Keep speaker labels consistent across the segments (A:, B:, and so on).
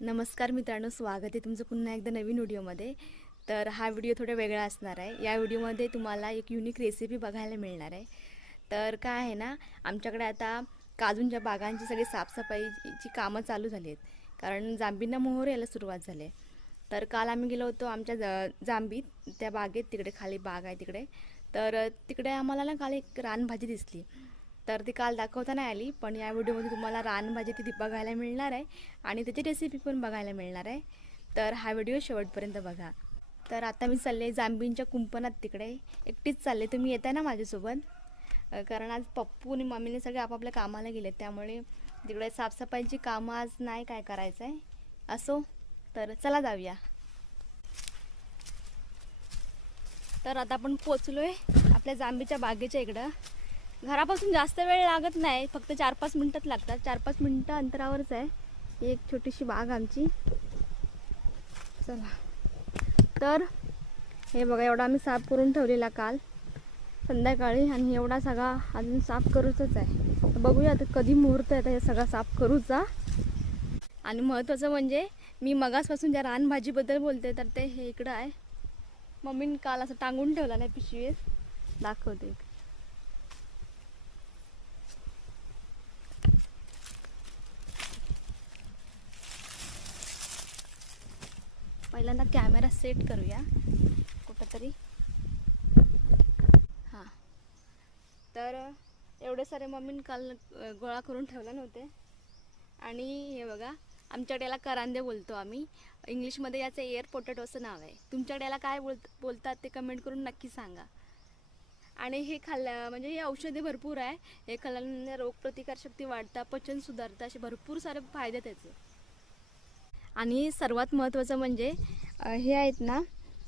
A: नमस्कार मित्रांनो स्वागत आहे तुमचं पुन्हा एकदा नवीन व्हिडिओमध्ये. तर हा व्हिडिओ थोडा वेगळा असणार आहे. या व्हिडिओमध्ये तुम्हाला एक युनिक रेसिपी बघायला मिळणार आहे. तर काय आहे ना आमच्याकडे आता काजूंच्या बागांची सगळी साफसफाईची कामं चालू झाली आहेत. कारण जांबींना मोहर यायला सुरुवात झाली आहे. तर काल आम्ही गेलो होतो आमच्या ज जांबीत त्या बागेत. तिकडे खाली बाग आहे तिकडे. तर तिकडे आम्हाला ना काल एक रानभाजी दिसली. तर ती काल दाखवता नाही आली पण या व्हिडिओमध्ये तुम्हाला रानभाजी ती बघायला मिळणार आहे आणि त्याची रेसिपी पण बघायला मिळणार आहे. तर हा व्हिडिओ शेवटपर्यंत बघा. तर आता मी चालले जांबींच्या कुंपणात तिकडे. एकटीच चालले. तुम्ही येताय ना माझ्यासोबत? कारण आज पप्पू आणि मम्मीने सगळे आपापल्या कामाला गेले त्यामुळे तिकडे साफसफाईची कामं आज नाही काय करायचं आहे असो तर चला जाऊया. तर आता आपण पोचलो आहे आपल्या जांबीच्या बागेच्या इकडं. घरापासून जास्त वेळ लागत नाही फक्त चार पाच मिनटात लागतात. चार पाच मिनटं अंतरावरच आहे. एक छोटीशी बाग आमची. चला. तर हे बघा एवढा आम्ही साफ करून ठेवलेला काल. संध्याकाळी आणि एवढा सगळा अजून साफ करूचच आहे. बघूया आता कधी मुहूर्त आहे तर हे सगळा साफ करूचा आणि महत्त्वाचं म्हणजे मी मगासपासून ज्या रानभाजीबद्दल बोलते तर ते हे इकडं आहे. मम्मीने काल असं टांगून ठेवला नाही पिशवीत. दाखवते. पहिल्यांदा कॅमेरा सेट करूया. कुठंतरी. हां. तर एवढे सारे मम्मीने काल गोळा करून ठेवले नव्हते. आणि हे बघा आमच्याकडे याला करांदे बोलतो आम्ही. इंग्लिशमध्ये याचं एअर पोटॅटो असं नाव आहे. तुमच्याकडे याला काय बोल बोलतात ते कमेंट करून नक्की सांगा. आणि हे खाल्ल्या म्हणजे हे औषधे भरपूर आहे. हे खाल्ल्याने रोगप्रतिकारशक्ती वाढता पचन सुधारतं असे भरपूर सारे फायदे त्याचे. आणि सर्वात महत्त्वाचं म्हणजे हे आहेत ना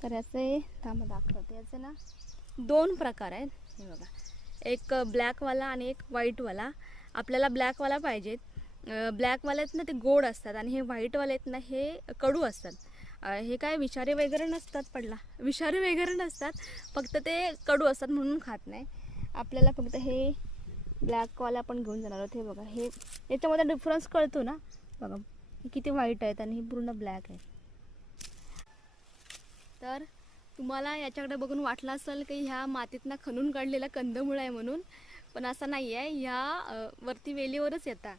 A: तर याचे थांब दाखवते. याचे ना दोन प्रकार आहेत. हे बघा. एक ब्लॅकवाला आणि एक व्हाईटवाला. आपल्याला ब्लॅकवाला पाहिजेत. ब्लॅकवाले आहेत ना ते गोड असतात आणि हे व्हाईटवाले आहेत ना हे कडू असतात. हे काय विषारी वगैरे नसतात पडला. विषारी वगैरे नसतात. फक्त ते कडू असतात म्हणून खात नाही. आपल्याला फक्त हे ब्लॅकवाला आपण घेऊन जाणार आहोत. हे बघा. हे याच्यामध्ये डिफरन्स कळतो ना? बघा. किती व्हाईट आहेत आणि हे पूर्ण ब्लॅक आहे. तर तुम्हाला याच्याकडे बघून वाटलं असेल की ह्या मातीतनं खणून काढलेला कंदमुळ आहे म्हणून पण असं नाही आहे ह्या वरती वेलीवरच येतात.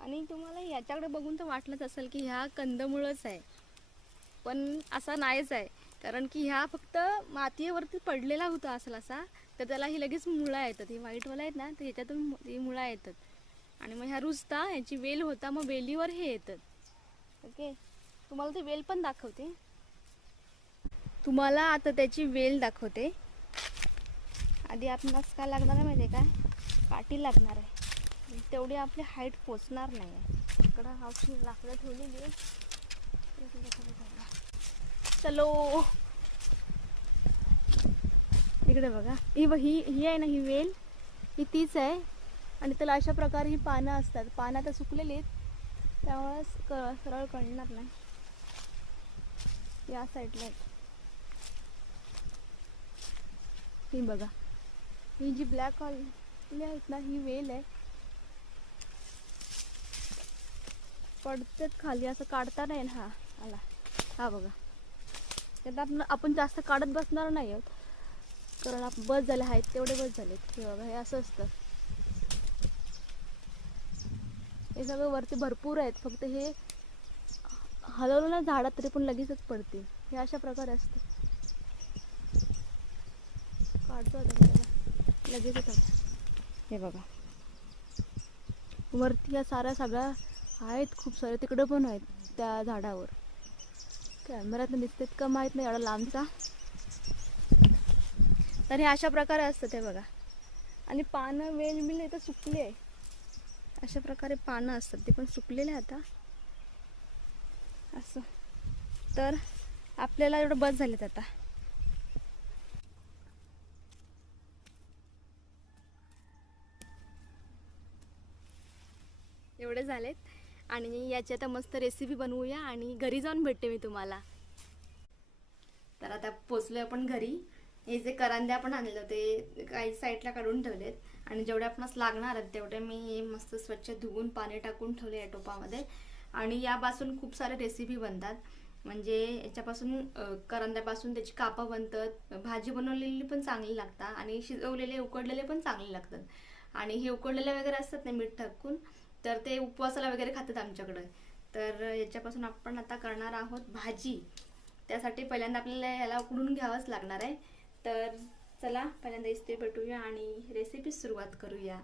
A: आणि तुम्हाला याच्याकडे बघून तर वाटलंच असेल की ह्या कंदमुळच आहे. पण असा नाहीच आहे. कारण की ह्या फक्त मातीवरती पडलेला होता असेल असा तर त्याला ही लगेच मुळा येतात. ही व्हाईटवाला आहेत ना तर ह्याच्यातून ही मुळा येतात. आणि मग ह्या रुजता ह्याची वेल होता मग वेलीवर हे येतात. ओके. तुम्हाला ते वेल पण दाखवते. तुम्हाला आता त्याची वेल दाखवते. आधी आपणास काय लागणार आहे माहिती आहे काय काठी लागणार आहे. तेवढी आपली हाईट पोचणार नाही आहे इकडं हा लाकडं ठेवलेली आहे चलो. इकडे बघा. ही बघ ही ही आहे ना ही वेल. ही तीच आहे. आणि त्याला अशा प्रकारे ही पानं असतात. पानं आता सुकलेली आहेत. त्यामुळेच क सरळ कळणार नाही. या साईडला आहेत ही बघा. ही जी ब्लॅक वाली आहेत ना ही वेल आहे. पडतेत खाली असं काढता नाही ना हा आला. हा बघा. त्यात आपण आपण जास्त काढत बसणार नाही आहोत. कारण आपण बस झाले आहेत तेवढे बस झालेत. हे बघा हे असं असतं. हे सगळं वरती भरपूर आहेत. फक्त हे हलवलं ना झाडात तरी पण लगेचच पडतील. हे अशा प्रकारे असते. काढतो आता लगेचच हे बघा. वरती या साऱ्या सगळ्या आहेत खूप सारे तिकडं पण आहेत त्या झाडावर. कॅमेऱ्यात दिसतात का माहीत नाही. एवढा लांबचा. तर हे अशा प्रकारे असतं ते बघा. आणि पानं वेल मिल इथं सुकली. आहे अशा प्रकारे पानं असतात ते पण सुकलेले आता. असं. तर आपल्याला एवढं बस झालेत आता. एवढे झालेत. आणि याची आता मस्त रेसिपी बनवूया आणि घरी जाऊन भेटते मी तुम्हाला. तर आता पोचलोय आपण घरी. हे जे करंदे आपण आणले होते काही साईडला काढून ठेवलेत. आणि जेवढे आपणास लागणार आहेत तेवढे मी हे मस्त स्वच्छ धुवून पाणी टाकून ठेवले या टोपामध्ये. आणि यापासून खूप सारे रेसिपी बनतात. म्हणजे याच्यापासून करंद्यापासून त्याची कापं बनतात. भाजी बनवलेली पण चांगली लागतात आणि शिजवलेले उकडलेले पण चांगले लागतात. आणि हे उकडलेले वगैरे असतात ना मीठ टाकून तर ते उपवासाला वगैरे खातात आमच्याकडे. तर याच्यापासून आपण आता करणार आहोत भाजी. त्यासाठी पहिल्यांदा आपल्याला याला उकडून घ्यावंच लागणार आहे. तर चला पहिल्यांदा इस्त्री भेटूया आणि रेसिपी सुरुवात करूया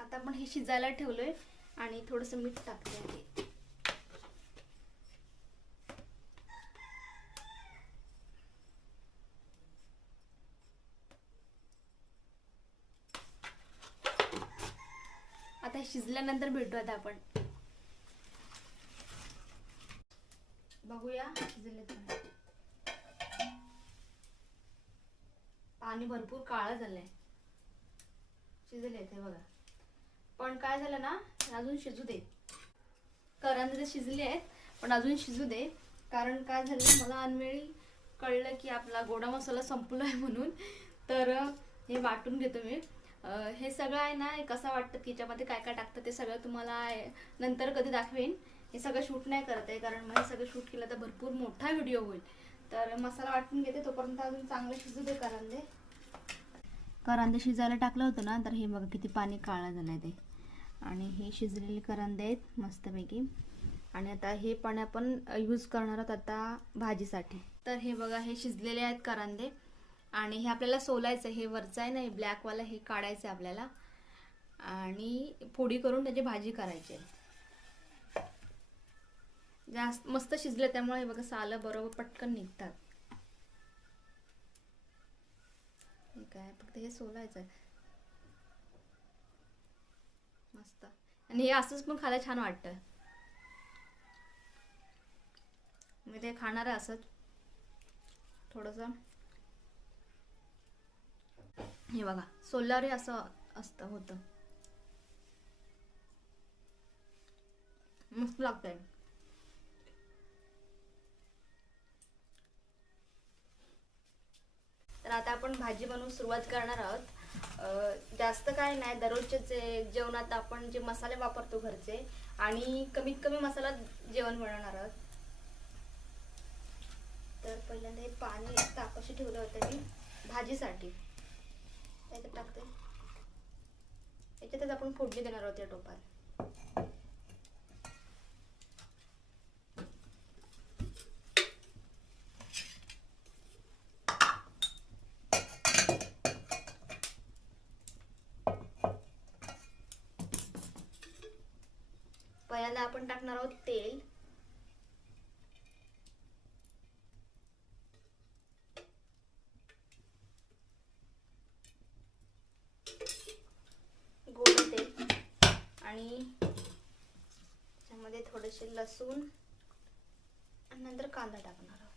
A: आता आपण हे शिजायला ठेवलोय आणि थोडंसं मीठ टाकते आहे. आता हे शिजल्यानंतर भेटू आता आपण. बघूया शिजले तर पाणी भरपूर काळं झालंय. शिजले ते बघा. पण काय झालं ना अजून शिजू दे. करंजे शिजले आहेत पण अजून शिजू दे. कारण काय झालं मला अनवेळी कळलं की आपला गोडा मसाला संपला आहे म्हणून. तर हे वाटून घेतो मी. हे सगळं आहे ना हे कसं वाटतं की याच्यामध्ये काय काय टाकतं ते सगळं तुम्हाला नंतर कधी दाखवेन. हे सगळं शूट नाही करत आहे कारण मग हे सगळं शूट केलं तर भरपूर मोठा व्हिडिओ होईल. तर मसाला वाटून घेते तोपर्यंत अजून चांगलं शिजू दे करांदे करांदे शिजायला टाकलं होतं ना तर हे बघा किती पाणी काळं झालं आहे ते. आणि हे शिजलेले करंदे आहेत मस्तपैकी. आणि आता हे पण आपण यूज करणार आहोत आता भाजीसाठी. तर हे बघा हे शिजलेले आहेत करांदे. आणि हे आपल्याला सोलायचं आहे हे वरचं आहे ना हे ब्लॅकवालं हे काढायचं आहे आपल्याला. आणि फोडी करून त्याची भाजी करायची आहे. जास्त मस्त शिजले त्यामुळे हे बघा सालं बरोबर पटकन निघतात. हे काय फक्त हे सोलायचं आहे. मस्त. आणि हे असंच पण खायला छान वाटतं. मी ते खाणार आहे असंच. थोडंसं. हे बघा सोलार हे असं असतं होतं. मस्त लागतंय. तर आता आपण भाजी बनवून सुरुवात करणार आहोत. जास्त काय नाही. दररोजचे जे जेवणात आपण जे मसाले वापरतो घरचे आणि कमीत कमी मसाला जेवण बनवणार आहोत. तर पहिल्यांदा हे पाणी तापाशी ठेवलं होतं मी. भाजीसाठी. त्याच्यात टाकते. याच्यातच आपण फोडणी देणार आहोत या टोपात. याला आपण टाकणार आहोत तेल. गोड तेल. आणि त्यामध्ये थोडेसे लसूण. आणि नंतर कांदा टाकणार आहोत.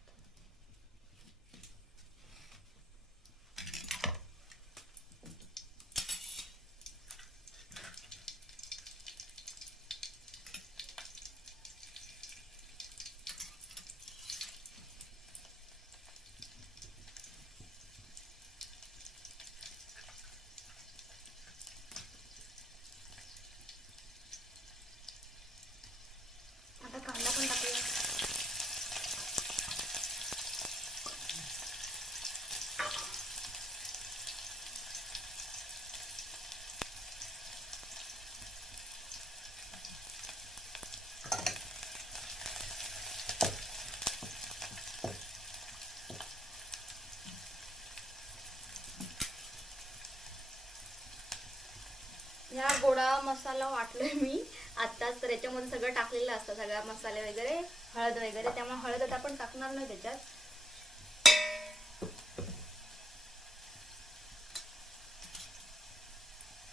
A: थोडा मसाला वाटलोय मी. आत्ताच तर याच्यामध्ये सगळं टाकलेलं असतं सगळ्या मसाले वगैरे हळद वगैरे. त्यामुळे हळद आता आपण टाकणार नाही त्याच्यात.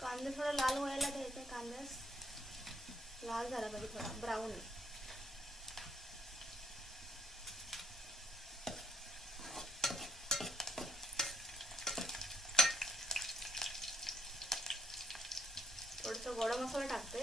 A: कांदे थोडा लाल व्हायला द्यायचा कांदा लाल झाला पाहिजे थोडा ब्राऊन. थोडंसं गोडा मसाला टाकते.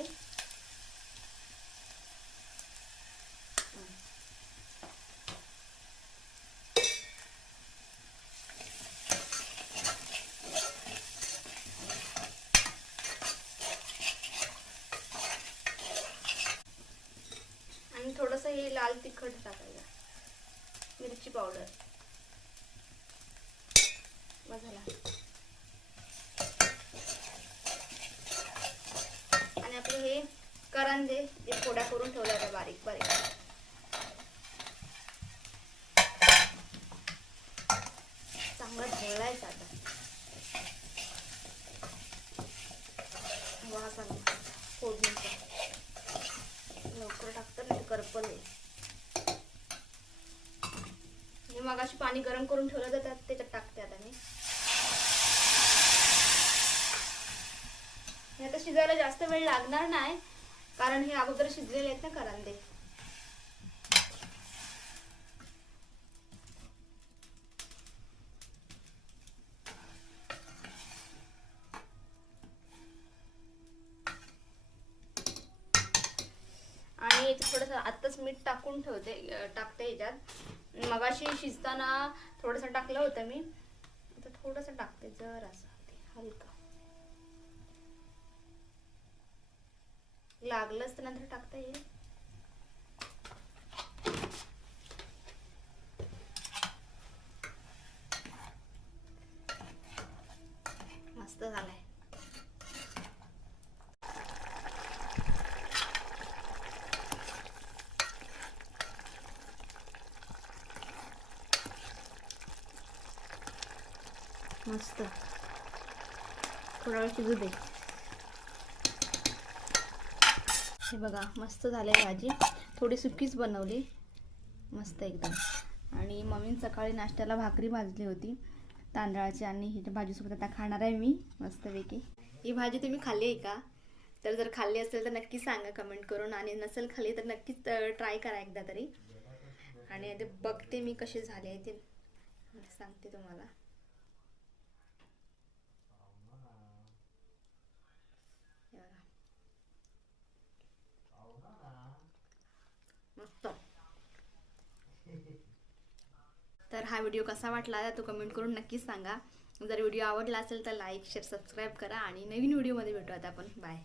A: आणि थोडंसं हे लाल तिखट टाकायचं. मिरची पावडर. बस आणि आपले हे करंजे जे फोड्या करून ठेवल्या होत्या बारीक बारीक. चांगलं ढवळायचं आता. वास आला फोडणीचा लवकर टाकतं नाही करपल. हे मगाशी पाणी गरम करून ठेवलं तर त्यात त्याच्यात टाकते आता मी. आता शिजायला जास्त वेळ लागणार नाही कारण हे अगोदर शिजलेले आहेत ना करांदे. आणि थोडंसं आत्ताच मीठ टाकून ठेवते टाकते याच्यात मगाशी शिजताना थोडंसं टाकलं होतं मी. आता थोडंसं टाकते जर असं हलका. लागलंच तर नंतर टाकता येईल. मस्त झालाय. मस्त. थोडा वेळ शिजू दे. हे बघा मस्त झाली आहे भाजी. थोडी सुकीच बनवली. मस्त एकदम. आणि मम्मी सकाळी नाश्त्याला भाकरी भाजली होती तांदळाची आणि ही भाजीसोबत आता खाणार आहे मी मस्तपैकी. ही भाजी तुम्ही खाल्ली आहे का? तर जर खाल्ली असेल तर नक्की सांगा कमेंट करून. आणि नसेल खाल्ली तर नक्कीच ट्राय करा एकदा तरी. आणि ते बघते मी कशी झाले ते. सांगते तुम्हाला हे बघा. मस्त तर हा व्हिडिओ कसा वाटला तो कमेंट करून नक्कीच सांगा. जर व्हिडिओ आवडला असेल तर लाईक शेअर सबस्क्राईब करा आणि नवीन व्हिडिओमध्ये भेटूयात आपण. बाय.